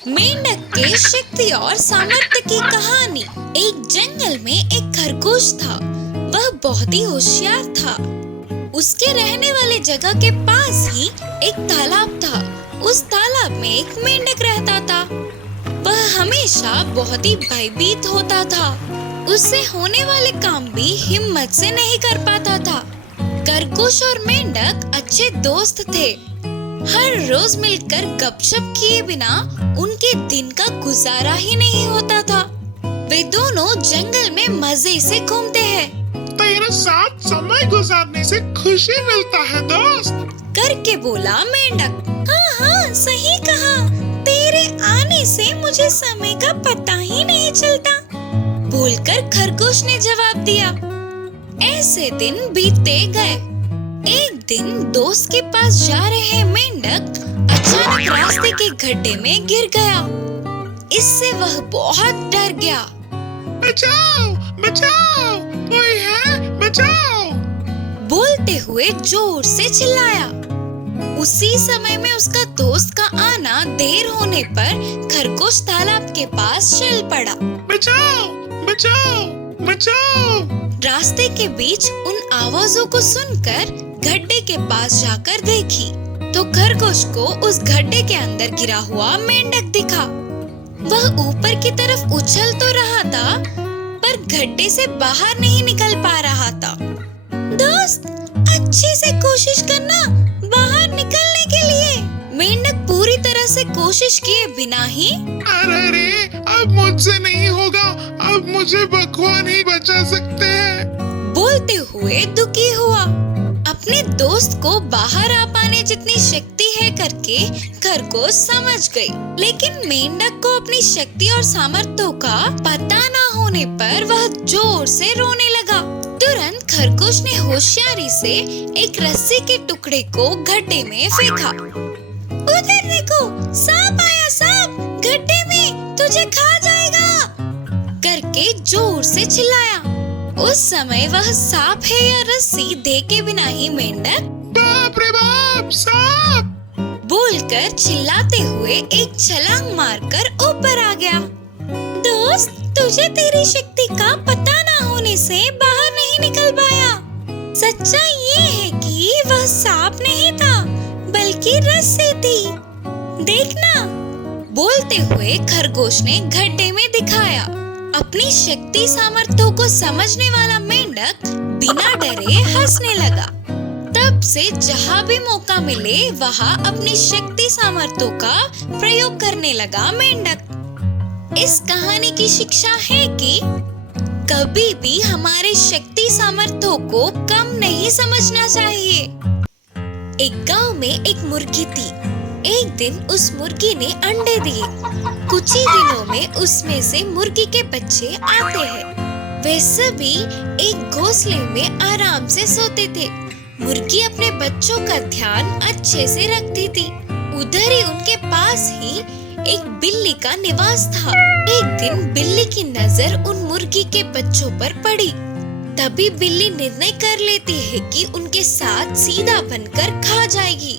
मेंढक के शक्ति और सामर्थ्य की कहानी। एक जंगल में एक खरगोश था। वह बहुत ही होशियार था। उसके रहने वाले जगह के पास ही एक तालाब था। उस तालाब में एक मेंढक रहता था। वह हमेशा बहुत ही भयभीत होता था। उससे होने वाले काम भी हिम्मत से नहीं कर पाता था। खरगोश और मेंढक अच्छे दोस्त थे। हर रोज मिलकर गपशप किए बिना उनके दिन का गुजारा ही नहीं होता था। वे दोनों जंगल में मजे से घूमते हैं। तेरे साथ समय गुजारने से खुशी मिलता है दोस्त, करके बोला मेंढक। हाँ, सही कहा। तेरे आने से मुझे समय का पता ही नहीं चलता, बोलकर खरगोश ने जवाब दिया। ऐसे दिन बीतते गए। एक दिन दोस्त के पास जा रहे मेंढक अचानक रास्ते के गड्ढे में गिर गया। इससे वह बहुत डर गया। बचाओ बचाओ, कोई है, बचाओ, बोलते हुए जोर से चिल्लाया। उसी समय में उसका दोस्त का आना देर होने पर खरगोश तालाब के पास चल पड़ा। बचाओ बचाओ बचाओ। रास्ते के बीच उन आवाजों को सुनकर गड्ढे के पास जाकर देखी तो खरगोश को उस गड्ढे के अंदर गिरा हुआ मेंढक दिखा। वह ऊपर की तरफ उछल तो रहा था, पर गड्ढे से बाहर नहीं निकल पा रहा था। दोस्त, अच्छे से कोशिश करना बाहर निकलने के लिए। मेंढक पूरी तरह से कोशिश किए बिना ही अरे अब मुझसे नहीं होगा, अब मुझे भगवान ही बचा सकते हैं, बोलते हुए दुखी हुआ। अपने दोस्त को बाहर आ पाने जितनी शक्ति है करके खरगोश समझ गई, लेकिन मेंढक को अपनी शक्ति और सामर्थ्यों का पता न होने पर वह जोर से रोने लगा। तुरंत खरगोश ने होशियारी से एक रस्सी के टुकड़े को गड्ढे में फेंका। उधर देखो, सांप आया, सांप गड्ढे में, तुझे खा जाएगा, करके जोर से चिल्लाया। उस समय वह सांप है या रस्सी देखे बिना ही मेंढक बाप रे बाप, सांप, बोलकर चिल्लाते हुए एक छलांग मारकर ऊपर आ गया। दोस्त, तुझे तेरी शक्ति का पता ना होने से बाहर नहीं निकल पाया। सच्चाई ये है कि वह सांप नहीं था, बल्कि रस्सी थी। देखना, बोलते हुए खरगोश ने गड्ढे में दिखाया। अपनी शक्ति सामर्थ्यों को समझने वाला मेंढक बिना डरे हंसने लगा। तब से जहाँ भी मौका मिले वहाँ अपनी शक्ति सामर्थ्यों का प्रयोग करने लगा मेंढक। इस कहानी की शिक्षा है कि कभी भी हमारे शक्ति सामर्थ्यों को कम नहीं समझना चाहिए। एक गांव में एक मुर्गी थी। एक दिन उस मुर्गी ने अंडे दिए। कुछ ही दिनों में उसमें से मुर्गी के बच्चे आते हैं। वे सभी एक घोंसले में आराम से सोते थे। मुर्गी अपने बच्चों का ध्यान अच्छे से रखती थी। उधर ही उनके पास ही एक बिल्ली का निवास था। एक दिन बिल्ली की नजर उन मुर्गी के बच्चों पर पड़ी। तभी बिल्ली निर्णय कर लेती है कि उनके साथ सीधा बनकर खा जाएगी।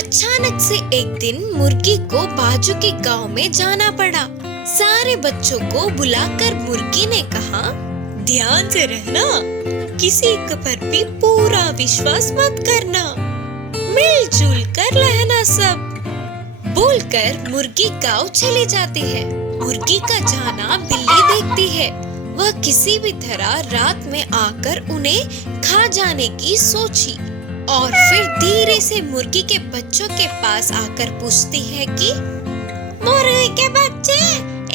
अचानक से एक दिन मुर्गी को बाजू के गांव में जाना पड़ा। सारे बच्चों को बुलाकर मुर्गी ने कहा, ध्यान से रहना, किसी पर भी पूरा विश्वास मत करना, मिलजुल कर रहना सब, बोलकर मुर्गी गांव चली जाती है। मुर्गी का जाना बिल्ली देखती है। वह किसी भी तरह रात में आकर उन्हें खा जाने की सोची और फिर धीरे से मुर्गी के बच्चों के पास आकर पूछती है कि मुर्गी के बच्चे,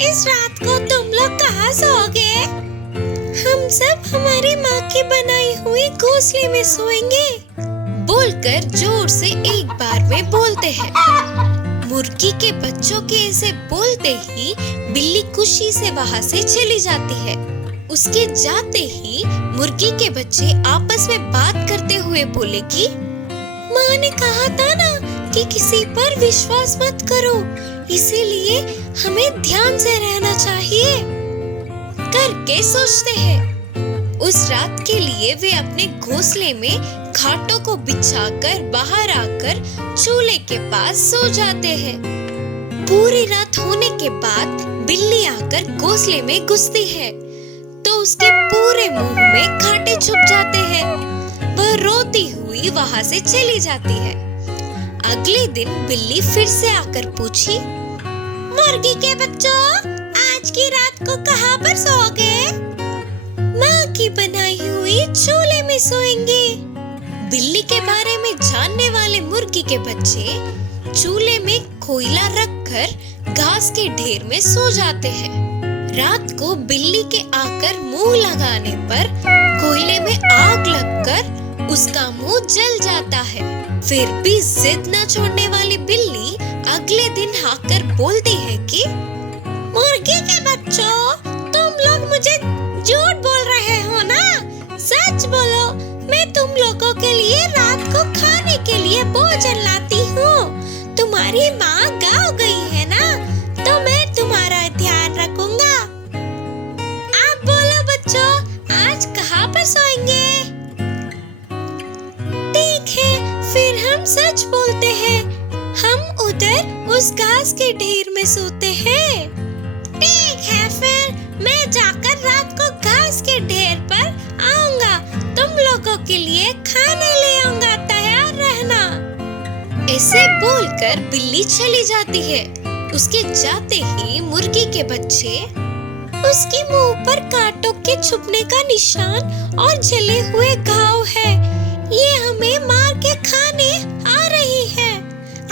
इस रात को तुम लोग कहाँ सोओगे? हम सब हमारी माँ की बनाई हुई घोंसले में सोएंगे, बोलकर जोर से एक बार में बोलते हैं। मुर्गी के बच्चों के ऐसे बोलते ही बिल्ली खुशी से वहाँ से चली जाती है। उसके जाते ही मुर्गी के बच्चे आपस में बात करते हुए बोले कि माँ ने कहा था ना कि किसी पर विश्वास मत करो, इसीलिए हमें ध्यान से रहना चाहिए, करके सोचते हैं। उस रात के लिए वे अपने घोंसले में खाटों को बिछाकर बाहर आकर चूल्हे के पास सो जाते हैं। पूरी रात होने के बाद बिल्ली आकर घोंसले में घुसती है तो उसके पूरे मुंह में कांटे छुप जाते हैं। वह रोती हुई वहां से चली जाती है। अगले दिन बिल्ली फिर से आकर पूछी, मुर्गी के बच्चों, आज की रात को कहाँ पर सोओगे? माँ की बनाई हुई चूल्हे में सोएंगे। बिल्ली के बारे में जानने वाले मुर्गी के बच्चे चूल्हे में कोयला रखकर घास के ढेर में सो जाते हैं। रात को बिल्ली के आकर मुंह लगाने पर कोयले में आग लगकर उसका मुंह जल जाता है। फिर भी जिद न छोड़ने वाली बिल्ली अगले दिन आकर बोलती है कि मुर्गी के बच्चों, तुम लोग मुझे झूठ बोल रहे हो ना? सच बोलो, मैं तुम लोगों के लिए रात को खाने के लिए भोजन लाती हूँ। तुम्हारी माँ गाँव गई है ना, तो मैं तुम्हारा ध्यान रखूंगा। आप बोलो बच्चों, आज कहाँ पर सोएंगे? ठीक है, फिर हम सच बोलते हैं। हम उधर उस घास के ढेर में सोते हैं। ठीक है, फिर मैं जाकर रात को घास के ढेर पर आऊंगा। तुम लोगों के लिए खाने ले आऊंगा, तैयार रहना। ऐसे बोलकर बिल्ली चली जाती है। उसके जाते ही मुर्गी के बच्चे उसके मुंह पर कांटों के छुपने का निशान और जले हुए घाव है। ये हमें मार के खाने आ रही है।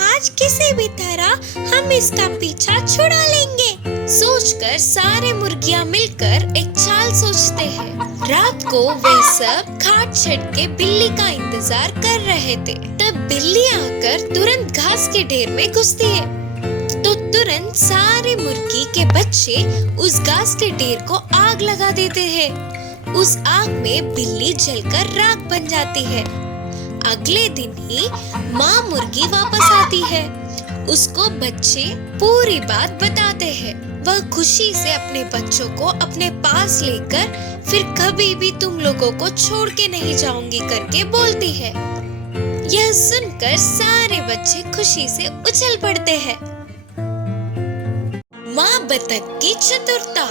आज किसी भी तरह हम इसका पीछा छुड़ा लेंगे। सोचकर सारे मुर्गियां मिलकर एक चाल सोचते हैं। रात को वे सब खाट छत के बिल्ली का इंतजार कर रहे थे। तब बिल्ली आकर तुरंत घास के ढेर में घुसती है तो तुरंत सारे मुर्गी के बच्चे उस घास के ढेर को आग लगा देते हैं। उस आग में बिल्ली जलकर राख बन जाती है। अगले दिन ही माँ मुर्गी वापस आती है। उसको बच्चे पूरी बात बताते हैं। वह खुशी से अपने बच्चों को अपने पास लेकर फिर कभी भी तुम लोगों को छोड़ के नहीं जाऊंगी करके बोलती है। यह सुनकर सारे बच्चे खुशी से उछल पड़ते हैं। माँ बतख की चतुरता।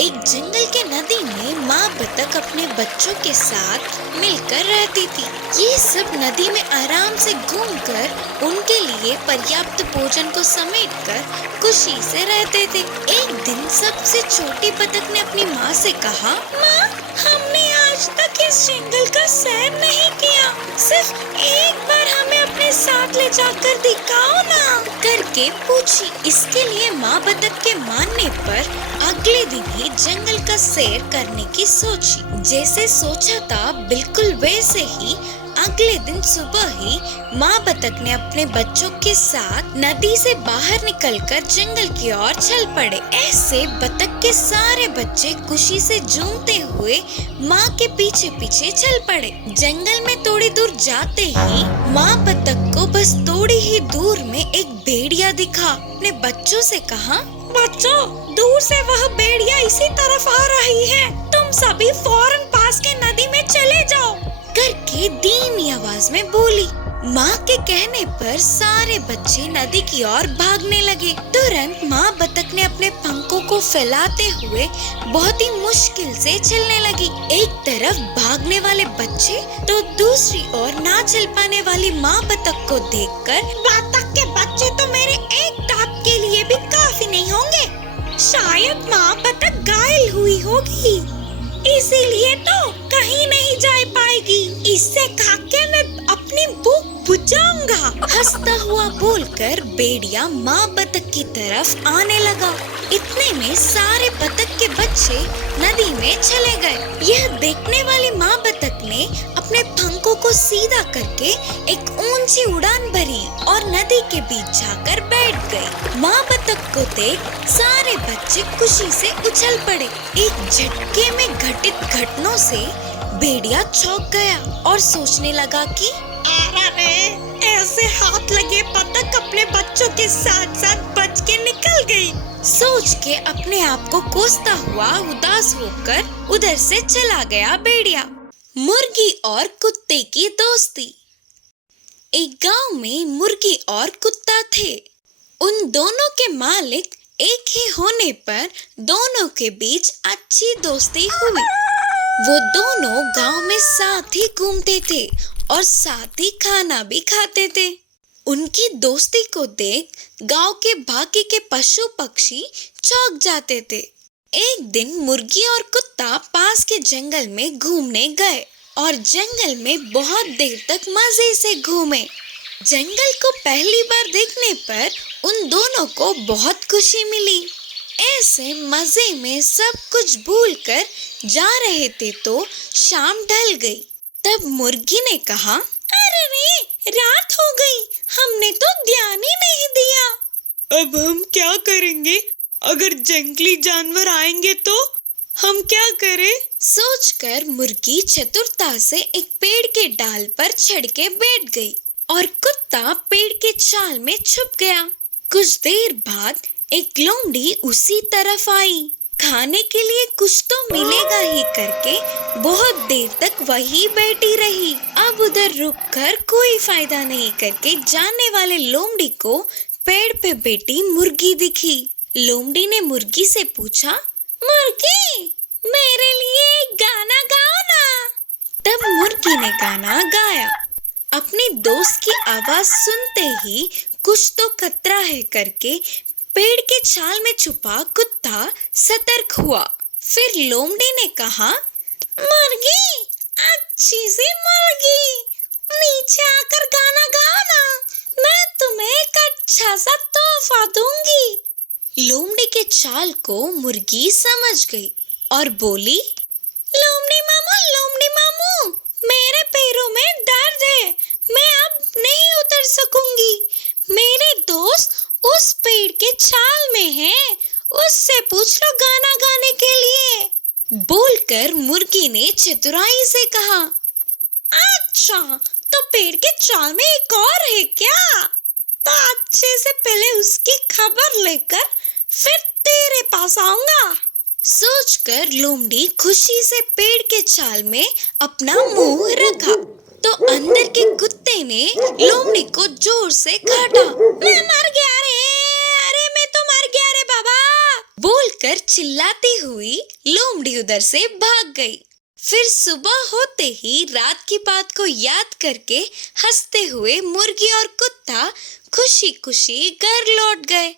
एक जंगल के नदी में माँ बतख अपने बच्चों के साथ मिलकर रहती थी। ये सब नदी में आराम से घूमकर उनके लिए पर्याप्त भोजन को समेटकर खुशी से रहते थे। एक दिन सबसे छोटी बतख ने अपनी माँ से कहा, माँ, हमने आज तक इस जंगल का सैर नहीं किया। सिर्फ एक बार हमें अपने साथ ले जाकर दिखाओ ना, करके पूछी। इसके लिए माँ बतख के मानने पर अगले दिन ही जंगल का सैर करने की सोची। जैसे सोचा था बिल्कुल वैसे ही अगले दिन सुबह ही माँ बतख ने अपने बच्चों के साथ नदी से बाहर निकलकर जंगल की ओर चल पड़े। ऐसे बतख के सारे बच्चे खुशी से झूमते हुए माँ के पीछे पीछे चल पड़े। जंगल में थोड़ी दूर जाते ही माँ बतख को बस थोड़ी ही दूर में एक भेड़िया दिखा। अपने बच्चों से कहा, बच्चों, दूर से वह भेड़िया इसी तरफ आ रही है। तुम सभी फौरन पास के नदी में चले जाओ, करके धीमी आवाज में बोली। माँ के कहने पर सारे बच्चे नदी की ओर भागने लगे। तुरंत माँ बतख ने अपने पंखों को फैलाते हुए बहुत ही मुश्किल से चलने लगी। एक तरफ भागने वाले बच्चे तो दूसरी ओर ना चल पाने वाली माँ बतख को देखकर, बतख के बच्चे तो मेरे एक दांत के लिए भी काफी नहीं होंगे। शायद माँ बतख घायल हुई होगी, इसीलिए तो कहीं नहीं जा पाएगी। इससे खाके मैं अपनी भूख बुझाऊंगा। हंसता हुआ बोलकर भेड़िया माँ बतख की तरफ आने लगा। इतने में सारे बतख के बच्चे नदी में चले गए। यह देखने वाली माँ बतख ने अपने पंखों को सीधा करके एक ऊंची उड़ान भरी और नदी के बीच जाकर बैठ गई। माँ बतख को देख सारे बच्चे खुशी से उछल पड़े। एक झटके में घटित घटनाओं से भेड़िया चौंक गया और सोचने लगा कि ऐसे हाथ लगे बतख अपने बच्चों के साथ साथ बच के निकल गई। सोच के अपने आप को कोसता हुआ उदास होकर उधर से चला गया भेड़िया। मुर्गी और कुत्ते की दोस्ती। एक गांव में मुर्गी और कुत्ता थे। उन दोनों के मालिक एक ही होने पर दोनों के बीच अच्छी दोस्ती हुई। वो दोनों गांव में साथ ही घूमते थे और साथ ही खाना भी खाते थे। उनकी दोस्ती को देख गांव के बाकी के पशु पक्षी चौंक जाते थे। एक दिन मुर्गी और कुत्ता पास के जंगल में घूमने गए और जंगल में बहुत देर तक मजे से घूमे। जंगल को पहली बार देखने पर उन दोनों को बहुत खुशी मिली। ऐसे मजे में सब कुछ भूलकर जा रहे थे तो शाम ढल गई। तब मुर्गी ने कहा, अरे रे, रात हो गई, हमने तो ध्यान ही नहीं दिया। अब हम क्या करेंगे? अगर जंगली जानवर आएंगे तो हम क्या करें? सोचकर मुर्गी चतुरता से एक पेड़ के डाल पर चढ़ के बैठ गई और कुत्ता पेड़ के छाल में छुप गया। कुछ देर बाद एक लोमड़ी उसी तरफ आई। खाने के लिए कुछ तो मिलेगा ही करके बहुत देर तक वही बैठी रही। अब उधर रुककर कोई फायदा नहीं करके जाने वाले लोमड़ी को पेड़ पे बैठी मुर्गी दिखी। लोमड़ी ने मुर्गी से पूछा, मुर्गी, मेरे लिए एक गाना गाओ ना। तब मुर्गी ने गाना गाया। अपने दोस्त की आवाज सुनते ही कुछ तो खतरा है करके पेड़ के छाल में छुपा कुत्ता सतर्क हुआ। फिर लोमड़ी ने कहा, मुर्गी, अच्छी सी मुर्गी, नीचे आकर गाना गाओ ना, मैं तुम्हें एक अच्छा सा तोहफा दूंगी। लोमड़ी के चाल को मुर्गी समझ गई और बोली, लोमड़ी मामू, मेरे पैरों में दर्द है, मैं अब नहीं उतर सकूंगी। मेरे दोस्त उस पेड़ के छाल में है, उससे पूछ लो गाना गाने के लिए। बोलकर मुर्गी ने चतुराई से कहा, अच्छा, तो पेड़ के छाल में एक और है क्या? तो अच्छे से पहले उसकी खबर लेकर फिर तेरे पास आऊंगा। सोचकर लोमड़ी खुशी से पेड़ के छाल में अपना मुंह रखा तो अंदर के कुत्ते ने लोमड़ी को जोर से काटा। मैं मर गया रे, अरे मैं तो मर गया रे बाबा, बोलकर चिल्लाती हुई लोमड़ी उधर से भाग गई। फिर सुबह होते ही रात की बात को याद करके हंसते हुए मुर्गी और कुत्ता खुशी खुशी घर लौट गए।